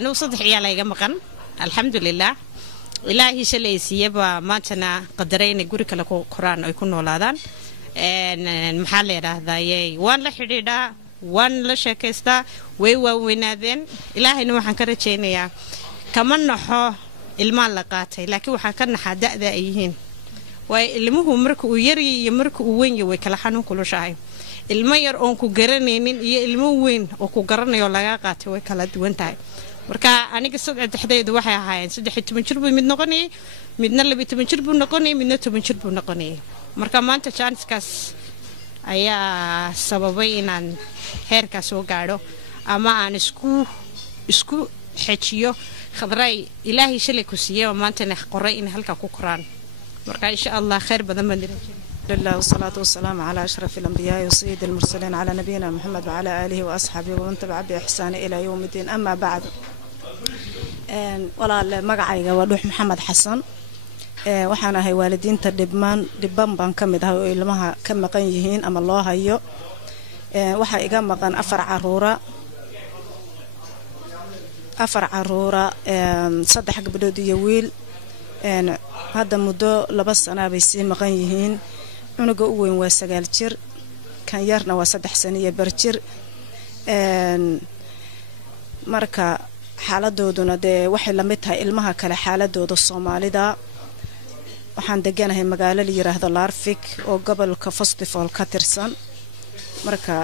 أنا وصدح عيالي جمقن الحمد لله إلهي شلي سيبا ما تنا قدرين يقولك لكو قرآن أو يكونوا ولادان المحل هذا يي وان لحديدا وان لشكستا وينادين إلهي نوحن كرتشينيا كمان نحو المال لقاتي لكن وحن كنا حداء ذائيين والمهم مركو يري يمركو وين يوي كلا حنون كل شيء المير أنكو جرنين المو وين أنكو جرني ولا قاتي وكلا دوانتاي marka aniga saddex dhexdeedu waxay ahaayeen 13 jir buu mid noqonay midna 12 jir buu noqonay midna 10 jir buu noqonay marka maanta chancekas ayaa sababay inaan heerka soo gaadho ama aan isku xajiyo khadray ilaahi shalay ku siiyay maanta qoray in halka ku qoraan marka insha Allah khair badan baan dirajin لله والصلاة والسلام على أشرف الأنبياء وسيد المرسلين على نبينا محمد وعلى آله وأصحابه ومن تبع بإحسان إلى يوم الدين أما بعد ولا مقعي ودوح محمد حسن وحنا هاي والدين تدبان بان كمد هاي لمها كم قنيهين أما الله هيو وحا إقام مقان أفر عرورة صدح قبلودي يويل هذا مدو لبس أنا بيسي مقنيهين cunuga u weyn waa 9 jir kan yarna waa 3 sano iyo bar jir marka xaaladooduna de waxay la mid tahay ilmaha kale xaaladooda Soomaalida waxaan deganahay magaalo la yiraahdo Larvik oo gobolka Festival ka tirsan marka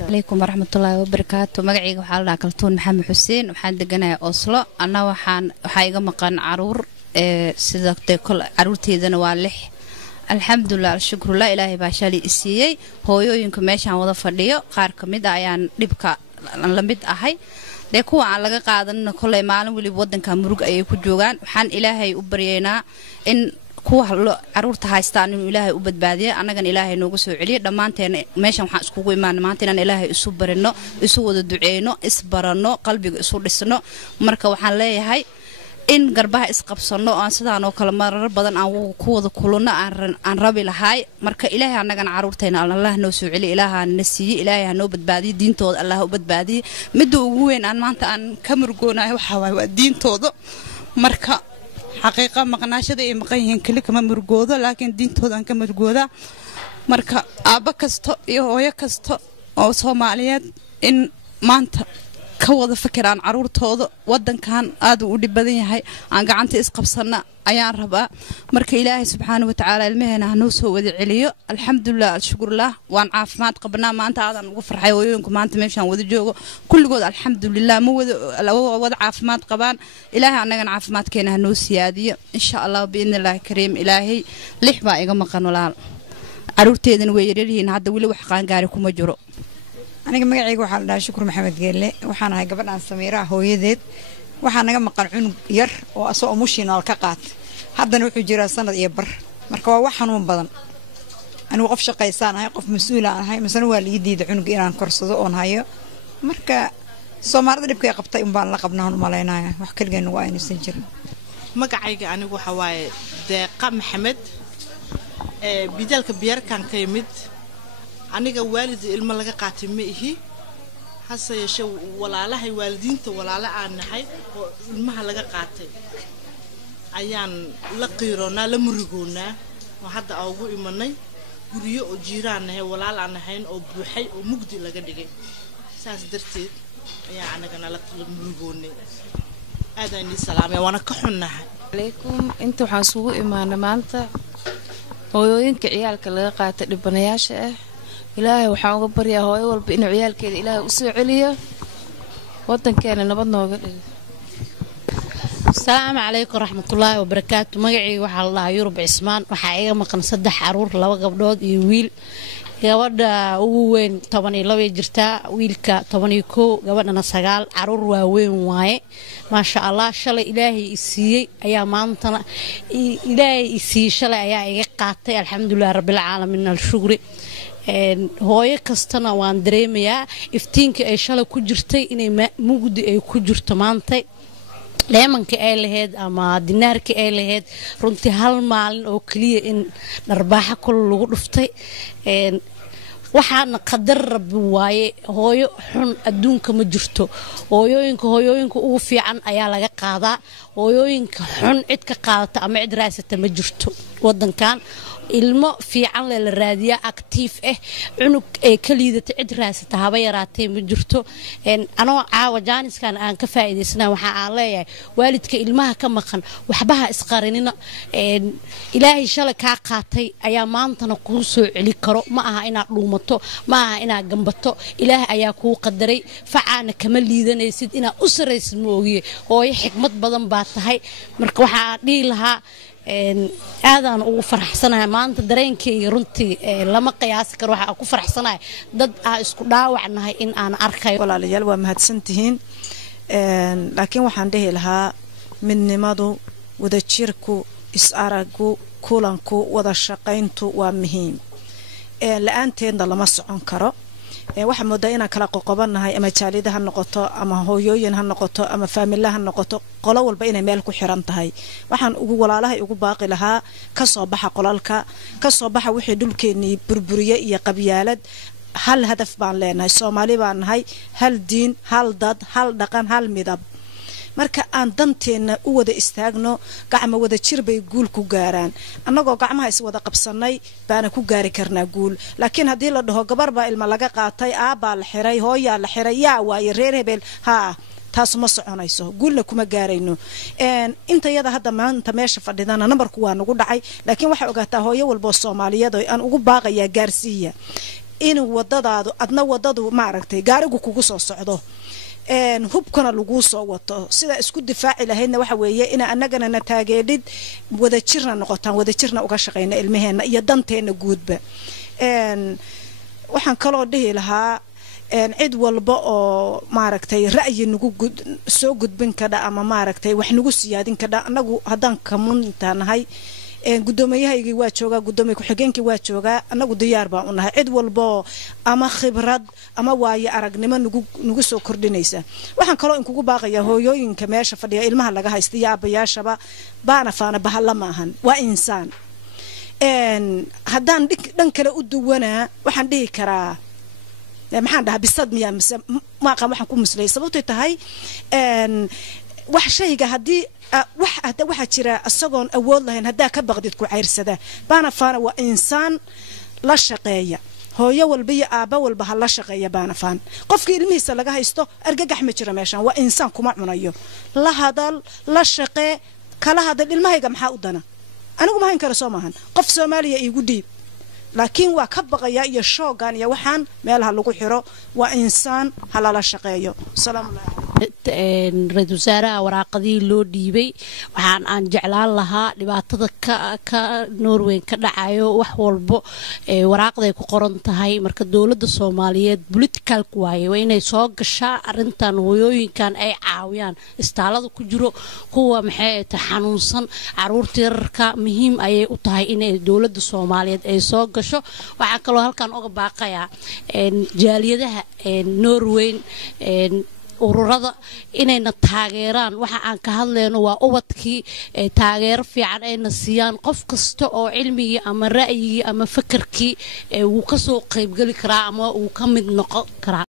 عليكم ورحمة الله وبركاته مقعيق وحالنا كلتون محمد حسين وحان دقنا أصلا أنا وحان حايقا مقان عرور سيداكتي كل عرورتي ذا نوالح الحمد لله الشكر الله إلهي باشالي إسيي هويو ينكو ماشان وضا فرديو قار كميدا ayaan dhibka la mid ahay de kuwa aan laga qaadan kulay maalin wali wadanka murug ay ku joogan waxaan ilaahay u baryeynaa in kuwa caruurta haystaan inuu ilaahay u badbaadiyo anagan ilaahay noogu soo celiyo dhamaanteen meeshan waxaan iskugu imaan maanta inaan ilaahay isu barino isu wada duceeyno isbarano qalbiga isu dhisno marka waxaan leeyahay in garbaha isqabsano aan sidaan oo kala marar badan aan ku wada kulano aan rabi lahaay marka ilaahay anagan caruurteena Allah noo soo celiyo ilaahay na siiyo ilaahay noo badbaadiyo diintooda Allah u badbaadiyo mid ugu weyn aan maanta aan ka murgoonahay waxa waa diintooda marka حقيقة مقناشة إيه مقيهن كل كمان مرجودة لكن دين تود أنك مرجودة مركا أبكستو يكستو أو صوماليات إن ما أنت كوض فكر عن عرور تود ودن كان أدو ودي بدين هاي عن قعنت إسقب صنا أيان ربا مركا إلهي سبحانه وتعالى المهنة هنوسه وذي عليه الحمد لله الشكر الله وان عافمات قبلنا ما أنت هذا نغفر حيوينكم ما أنت مشان وذي جوجو كل جود الحمد لله مو وذ عافمات قبان إلهي عنا عافمات كنا هنوس يادي إن شاء الله بإذن الله كريم إلهي لح ما إجا مقنولا عرورتي ذن ويريهن هذا ولي وحقان قاركم مجرو أنا كم جاي وحال دا شكر محمد قال وحنا هاي قبل عن سميرة هو يدد وحنا جم قنعون ير وأسوأ مشينا الكقات هذا نوع جرا سنة يبر مركوا وحنا من بدن أنا وقف شقيسان هاي قف مسؤول عن هاي مثلا والدي دعون إيران كرسة أون هاي مركا سومار ذي بكي قبطي مبان لقبناهم مالينا وحكي لنا وين سنجر مقعيق أنا وحواي دقة محمد بدل كبير كان كيمد aniga waalid ilmo laga qaatay ma ihi hase yeeshee walaalahay waalidiinta walaala aan nahay oo ilmaha laga qaatay ayaan la qiiroonaa la murigoonaa oo hadda ugu imanay guriyo oo jiiraan nahay walaal aan nahayn oo buuxay oo mugdi laga dhigay saas darteed ayaa anagana la murigoonay aadaan ni salaamay wana ka xunnahay عليكم أنت وحاسوق إيمان مانتا hooyooyinka ciyaalka laga qaatay dhibanayaasha ah ilaahay waxaan uga baryaa hooyo walba inuu ciyaalkeeda ilaahay u soo celiyo wadankeena nabad nooga dhigo السلام عليكم ورحمة الله وبركاته مقعي وحال الله يرب عثمان وحايقا مقن صدح عرور لوا قبضود يويل gabadha ugu weyn 12 jirta wiilka 12 gabadhana 9 caruur waa weyn waaye ma sha Allah shalay ilaahay isiiyay ayaa maantana ilaahay isiiyay shalay ayaa iga qaatay alxamdulillah rabbil alamin al-shukri hooyo kastana waan dareemayaa iftiinka ay shalay ku jirtay inay mugdi ay ku jirto maanta leemanka ay lahayd ama dinaarka ay lahayd runtii hal maalin oo kaliya in dharbaaxa kul lagu dhuftay waxaana qadar rabbi waaye hooyo xun adduunka ma jirto hooyooyinka ugu fiican ayaa laga qaadaa hooyooyinka xun cid ka qaadata ama cid raasata ma jirto wadankan ilmo fiican la raadiyaa active cunug ee ka liidata cid raasata haba yaraatee ma jirto anoo caawa jaaniskan aan ka faa'iideysnaa waxa aan leeyahay waalidka ilmaha ka maqan waxbaha isqarinina ilaahay shalay ka qaatay ayaa maantana ku soo celi karo ma aha inaad dhuumato ma aha inaad gambato ilaahay ayaa kuu qadaray facaana kama liidanaysid inaad u saraysid ma ogiye hooyo xikmad badan baa tahay marka waxaa dhihi lahaa aadaan ugu faraxsanahay maanta dareenkayga runtii lama qiyaasi karo waxa ku faraxsanahay dad aan isku dhaawacnahay in aan arkayo walaalayaal waa mahadsantihiin laakiin waxaan dhihi lahaa midnimadu wadajirku is-aragu kulanku wada shaqayntu waa muhiim la-aanteedna lama socon karo waxaa moodaa inaan kala qoqobanahay ama jaalida ha noqoto ama hooyooyin ha noqoto ama faamila ha noqoto qolo walba inay meel ku xiran tahay waxaan walaalahay ugu baaqi lahaa kasoo baxa qolalka kasoo baxa wixii dhulkeenii burburiye iyo qabyaalad hal hadaf baan leenahay Soomaali baan nahay hal diin hal dad hal dhaqan hal midab marka aan danteena u wada istaagno gacmo wada jir bay guul ku gaaraan annagoo gacmaha is wada qabsanay baana ku gaari karnaa guul laakiin hadii la dhaho gabar baa ilma laga qaatay aabaa la xiray hooyaa la xiray yaa waaye reer hebel taas ma soconayso guulna kuma gaarayno inta yada hadda maanta meesha fadhidana nambarku waa nagu dhacay laakiin waxa ogaataa hooyo walba Soomaaliyeed oo aan ugu baaqayaa gaarsiiya in wadadaadu adna wadadu ma aragtay gaarigu kugu soo socdo hubkana lagu soo wato sida isku difaaci lahaydna waxa weeye in annagana na taageedid wada jirna noqotaan wada jirna uga shaqeyna ilmaheena iyo danteena guudba waxaan kaloo dhihi lahaa cid walba oo maaragtay ra'yi nagu soo gudbin kada ama maaragtay wax nagu siyaadin kada anagu hadan kamuntaanahay gudoomiyahaygii waa joogaa gudoomiye ku-xigeenkii waa joogaa anagu diyaar baan u nahay cid walbo ama khibrad ama waaye aragnimo nagu soo kordhinaysa waxaan kaloo inkugu baaqayaa hooyooyinka meesha fadhiya ilmaha laga haysta iyo aabayaashaba baana faana bahalla maahan waa insaan haddaan dhan kale u duwanaa waxaan dhihi karaa maxaan dhahaa bisad miyaa mise maaqan waxaan ku muslay sababtay tahay wax shayga haddii waxa jira asagoon awood lahayn hadaa ka baqdid ku ceyrsada baana faana waa insaan la shaqeeya hooyo walba iyo aaba walba ha la shaqeeya baana faan qofkii ilmihiisa laga haysto argagax ma jira meeshan waa insaan kuma cunayo la hadal la shaqee kala hadal ilmahayga maxaa u dana anigu ma hayn karo Soomahan qof Soomaaliya igu dhiib laakiin waa ka baqaya iyo shoogan iyo waxaan meelaha lagu xiro waa insaan halala shaqeeyo salaamu alaykum ra-iisul wasaaraha waraaqadii loo dhiibay waxaan aan jeclaan lahaa dhibaatada ka Norway ka dhacayo wax walbo waraaqday ku qoran tahay marka dawladda Soomaaliyeed political waaye waa inay soo gashaa arintan hooyooyinkan ay caawiyaan istaalada ku jiro kuwa maxay tahay xanuunsan caruurta yararka muhiim ayay u tahay inay dawladda Soomaaliyeed ay soo gasho waxa kale halkan uga baaqayaa jaaliyadaha Norway ururada inayna taageeraan waxa aan ka hadlayno waa ubadkii taageero fiican ayna siiyaan qof kasta oo cilmigii ama ra'yigii ama fikirkii uu ka soo qayb gali karaa ama uu ka mid noqon karaa